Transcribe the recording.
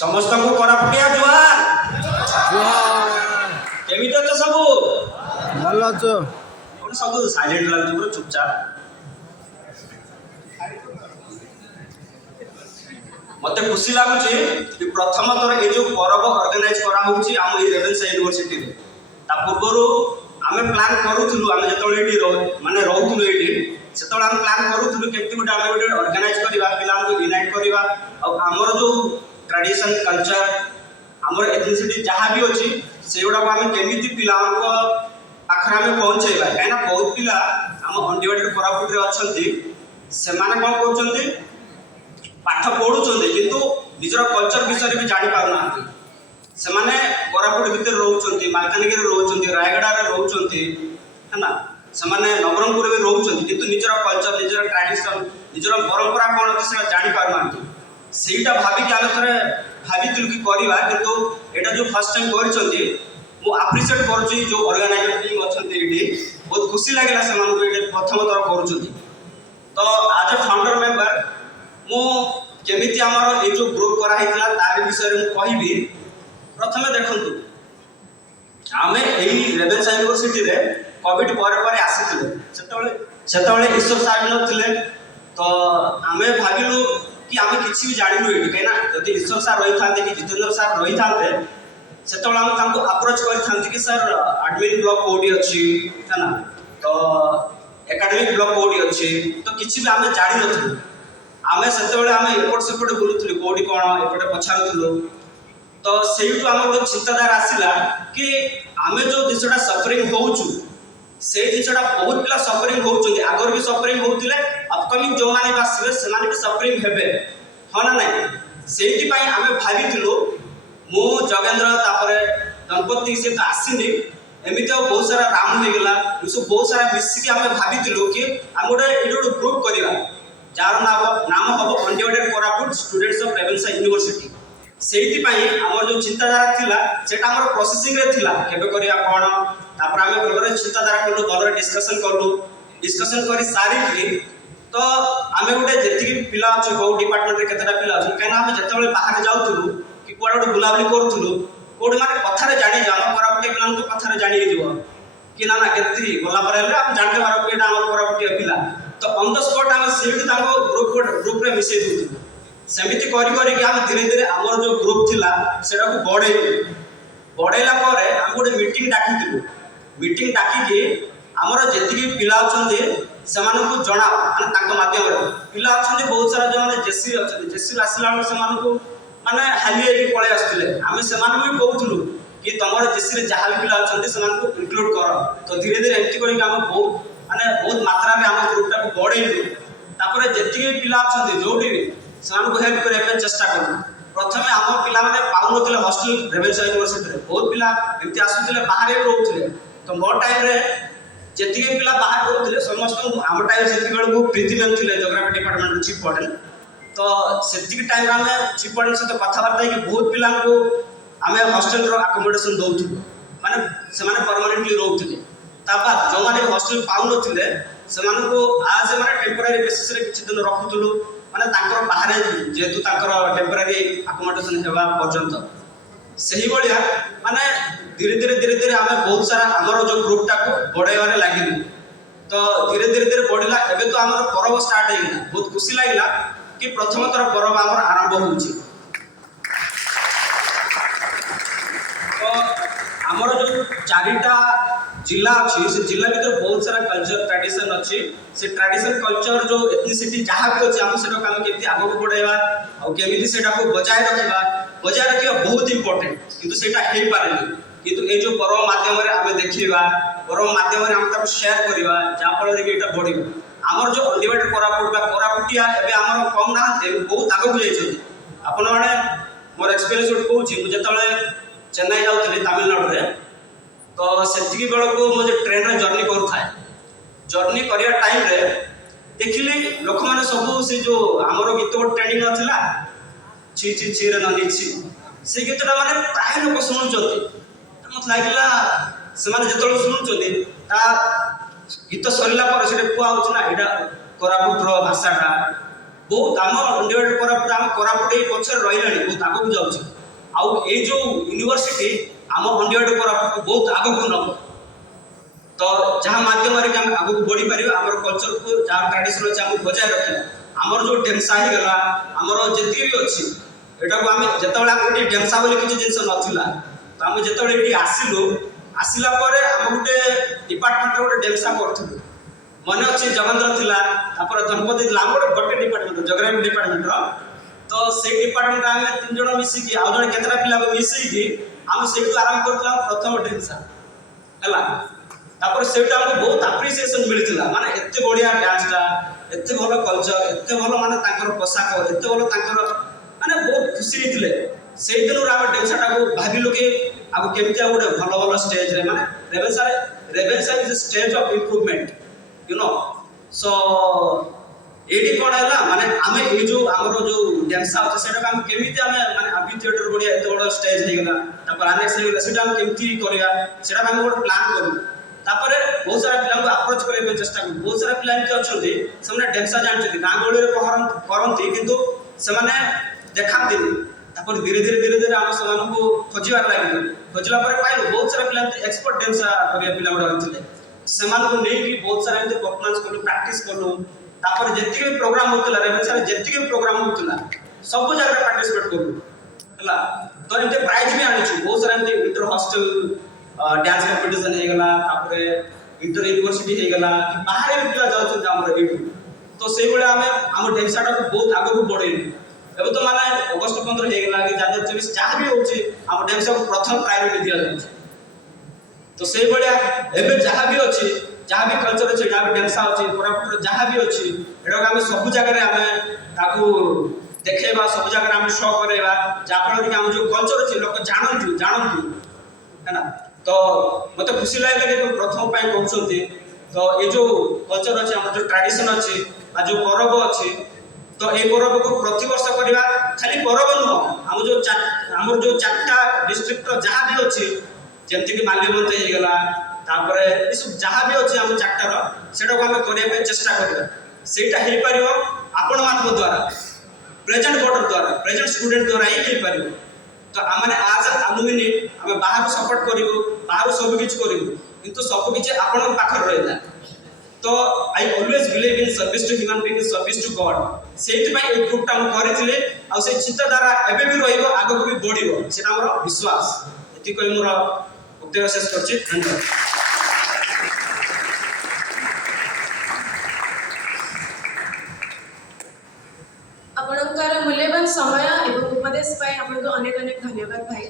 समस्त को कोरापुटिया जुहार केमिति अछ सबु भल अछ कोन सबु साइलेंट लागछ पुरो चुपचाप मते खुशी लागुची कि प्रथम थर ए जो पर्व ऑर्गेनाइज करा होउची हम ए रेवेन्सा यूनिवर्सिटी रे ता पूर्वरु आमे प्लान करूथुलु आमे जतोले एटी माने रहउथुलु एटी सेतोले हम प्लान करूथुलु केमति गोटे आमे गोटे ऑर्गेनाइज करिवा पिलान को यूनाइट करिवा और हमर जो ट्रेडिशन कल्चर हमर एथनिसिटी जहाँ भी अच्छी से गुड़ा आम केमी पिला पाखे आम पहुँचेगा कहीं बहुत पिला आम अंडीवाड़ी कोरापुट अच्छा से कौन कर पाठ पढ़ुं किंतु निजर कल्चर विषय भी जानी पारना से कोरापुट भितर रोच मालकानगिरी रोच रायगड़ा रोच है ना से नवरंगपुर भी रोच किंतु निजर कल्चर निजर ट्रेडिशन निजर परंपरा कौन अच्छे जानी पारना सेटा भाविक आम थे भाविलु कि करवा किंतु एटा जो फर्स्ट टाइम करछंती मु एप्रिशिएट करूची जो ऑर्गेनाइजर टीम अछंती एटी बहुत खुशी लागला से मानको एटा प्रथम थर करूछंती तो आज ए फाउंडर मेंबर मु केमिति हमर ए जो ग्रुप करा हितला तार विषय मु कहिबी प्रथमे देखंतु आमे एई रेवेन्सा यूनिवर्सिटी रे कोविड पर आसीथिले सेतबेले ईश्वर साहेब नथिले तो आमे भाबिलु कि आम किसी भी जानू ये कहीं जब ईश्वर सार रही था कि जितेंद्र सार रही था से अप्रोच कर सर एडमिन ब्लॉक कौटी अच्छी है ना तो एकेडमिक ब्लॉक कौटी अच्छी तो किसी भी आम जान नु आम से आम एपट सेपट बुलूलु कौटी कौन एपटे पचारूलु तो से आम गोटे चिंताधारा आसला कि आम जो जिनसा सफरिंग होचु से जिनसा बहुत पिला सफरिंग होउछन आगर भी सफरिंग होउतिले अपकमिंग जो माने आसबे से माने भी सफरिंग हेबे हाँ ना नहीं सेठी पई आमे भाबिथिलु मु जगेंद्र तापरे गणपति से तो आसीनी एमिति बहुत सारा राम हो गला सब बहुत सारा मिसिक आमे भाबिथिलु कि हम गोटे एडो ग्रुप करिवा जार नाम हबो undivided Koraput students of Ravenshaw university सेठी पई हमर जो चिंताधारा थिला सेटा हमर प्रोसेसिंग रे थिला केबे करिया कोन तापर आमे गलरे चिंताधारा करलु गलरे डिस्कशन करी सारी तो आमे गोटे जेतिक पिला अच्छे कौ डिपार्टमेंट रे केतेटा पिला अच्छे कहीं आमे जेतेबेले बाहर जाउथुलु कि कुआडे गोटे बुलाबुली करूथुलु कोड माने कथारे जानि जाम कोरापुटी पिला तो कथारे जानि जीव कि ना केति गला पर हेले हम जानते बारो केटा हमर कोरापुटी पिला तो ऑन द स्पॉट आमे सीट ताको ग्रुप रे मिसै दुथुलु सेमिति करी करी कि हम धीरे धीरे हमर जो ग्रुप थिला सेटा को बढ़ेला परे हम गोटे मीटिंग डाकिथिलु मीटिंग डाकी कि हमर जेतिक पिला अछंती सेमानकु जणा माने ताको माध्यम रे पिला अछंती बहुत सारा जो माने जेसी अछंती जेसी आसला सेमानकु माने हाली एकी पळे आस्थिले आमे सेमान भी कहउथुलु कि तमर जेसी रे जहाल पिला अछंती सेमानकु इंक्लूड कर तो धीरे धीरे एमति करी कि हम बहुत मात्रा रे हम ग्रुप टा को बढ़ेलु तापर जेतिक पिला अछंती जोडी सेमानकु हेल्प करे पे चेष्टा करू प्रथमे हम पिला माने पाउ नथिले हॉस्टल रेवेन्सा यूनिवर्सिटी रे बहुत पिला एमति आसुथिले बाहर रहउथिले तो मो टाइम रे जेतिक पिला बाहर करूथिले समस्त आम टाइम सेति बेल को प्रीति मैम थिले ज्योग्राफी डिपार्टमेंट चीफ वार्डन तो सेतिक टाइम आमे चीफ वार्डन से कथा बार्ता कि बहुत पिला को आमे हॉस्टल रो अकोमोडेशन दउथु माने से माने परमानेंटली रहउथिले ताबा जो माने हॉस्टल पाउ नथिले से माने को आज माने टेम्पररी बेसिस रे किछि दिन रखुथुलु माने ताकर बाहर जेतु ताकर टेम्पररी अकोमोडेशन हेबा पर्यंत सही बलिया माने धीरे धीरे आमे बहुत सारा हमर जो ग्रुप टा को बढ़ाइबारे लागिलु तो धीरे धीरे बढ़िला एबे तो हमर पर्व स्टार्ट हेइला बहुत खुशी लागिला कि प्रथम तर पर्व हमर आरंभ होउची तो हमर जो चारिटा जिला अच्छी से जिला भीतर बहुत सारा कल्चर ट्रेडिशन अच्छी से ट्रेडिशन कल्चर जो एथनिसिटी जहाँ भी अच्छे आम से केमती आगे बढ़ाइबा और केमिति सेटा को बजाय रखा बहुत इंपोर्टेंट किंतु सेटा हे पारेनी किंतु ए जो पर्व माध्यम रे आमे देखिबा पर्व माध्यम रे हम ताको शेयर करिबा जा फल रे एटा बढ़िबो हमर जो अंडीवाइडेड कोरापुट बा कोरापुटिया एबे हमर कम नाते बहुत आगे जाइछथि आपन माने मोर एक्सपीरियंस उठ कहूची मु जेतले चेन्नई जाउतले तमिलनाडु रे तो सेतिकी बेल को मुझे ट्रेन रे जर्नी करू थाए जर्नी करिया टाइम रे देखिली लोक माने सब से जो हमरो गीत ट्रेनिंग नथिला छी छी छी रे नंदी छी से गीतटा माने प्राय लोक सुनुचोती मत लागिला से माने जेतलो सुनुचोती ता गीत सरिला पर सेटे कुआ होछ ना एटा कोरापुट रो भाषाटा बहुत आम अंडीवाड़ी कोरापुट आम कोरापुट पछे रही बहुत आग को जाऊँ आउ ये जो यूनिवर्सिटी आम अंडीवाड़ी कोरापुट को बहुत आग को नब तो जहाँ माध्यम आग को बढ़ी पार आम कल्चर को जहाँ ट्रेडिशन अच्छे आम बजाय रखा आमर जो ढेमसा हो गला आमर जी भी अच्छी यहाँ को आम जो ढेमसा बोली किसी जिन नाला तो आम जो आसिलु आसला आम गोटे डिपार्टमेंट गोटे ढेमसा करूँ मन अच्छे जगेंद्र थिला धनपति आम गोटे डिपार्टमेंट जोग्राफी डिपार्टमेंट तो से डिपार्टमेंट आम 3 जन मिसिकी आउ जन केतरा पिला मिसिकी आम से आरंभ करथिला प्रथम ढेमसा है तापर सेटा हमको बहुत अप्रिसिएशन मिलथिला माने एते बढ़िया डांसटा एते भलो कल्चर एते भलो माने ताकर पोशाक एते भलो ताकर माने बहुत खुशी हितले सेई दिनो आम ढेमसाटा को भाबिलो कि आगो केमितिया गोटे भलो भलो स्टेज रे माने Ravenshaw is a stage of improvement you know so एडी कोन हैला माने आमे ए जो हमरो जो ढेमसा अछि सेटा हम केमिति आमे माने अभी थिएटर बढ़िया एते बडो स्टेज हे गेला तापर अनेक्स हे गेला सेटा हम केमिति करिया सेटा हम गोटे प्लान करू तापर बहुत सारा पिला को अप्रोच करे चेष्टा करू बहुत सारा पिला एमति अछंती सेमने ढेमसा जानछथि गां गळी रे करंती किंतु सेमाने देखांतिनी तापर धीरे धीरे हम समान को खोजिबार लागिल खोजला पर पाइलो बहुत सारा पिला एक्सपर्ट ढेमसा करिया पिला बडा थिले समान को नै कि बहुत सारा एमति परफॉर्मेंस करलो प्रैक्टिस करलो तापर जेतिके प्रोग्राम होतला रेवेन्सा रे जेतिके प्रोग्राम होतला सब जगह पार्टिसिपेट करलु हला तो एमते प्राइज भी आनिछु बहुत सारा एमते इंटर हॉस्टल डांस कंपटीशन हे गला तापर इंटर यूनिवर्सिटी हे गला बाहर भी पिला जाउछन हमर एठु तो सेई बेले हम ढेमसाटा को बहुत आगो को बढ़ेलु एबे तो माने अगस्त 15 हे गला कि जादर 24 जहाँ भी होछि हम ढेमसा को प्रथम प्रायोरिटी दिया जाउछि तो सेई बेले एबे जहाँ भी अछि जहाँ भी कल्चर अच्छे जहाँ भी ढेमसा अच्छे कोरापुट जहाँ भी अच्छी एटा आम सब जगह देखेबा सब जगह आम शो करेबा जाफल कि आम जो कल्चर अच्छे लोक जानतु है ना तो मते खुशी लागला कि प्रथम पाई कहउछंती तो ये जो कल्चर अच्छे हम जो ट्रेडिशन अच्छे बा जो पर्व अच्छे तो ये पर्व को प्रति वर्ष करबा खाली पर्व नुह हम जो चारटा डिस्ट्रिक्ट जहाँ भी अच्छे जेमति कि माल्यवंत हे गला तापरे ये सब जहाँ भी अच्छे आम चार्टर सेटा को आम करने चेष्टा करवा सेटा हे परियो आपण मान द्वारा प्रेजेंट वोटर द्वारा प्रेजेंट स्टूडेंट द्वारा ही हे परियो तो आमने आज अलुमिनी आम बाहर सपोर्ट करिवो बाहर सब किछ करिवो किंतु सब किछ आपण पाखर रहला तो I always believe in service to human being service to God सेति पई ए ग्रुप टा हम करिथिले आ से चिंताधारा एबे भी रहिबो आगो को भी बढ़िबो सेटा हमर विश्वास एति कोइ मोर उद्देश्य शेष करछि धन्यवाद आपणकर मूल्यवान समय एवं उपदेश पाई आपको अनेक अनेक धन्यवाद भाई।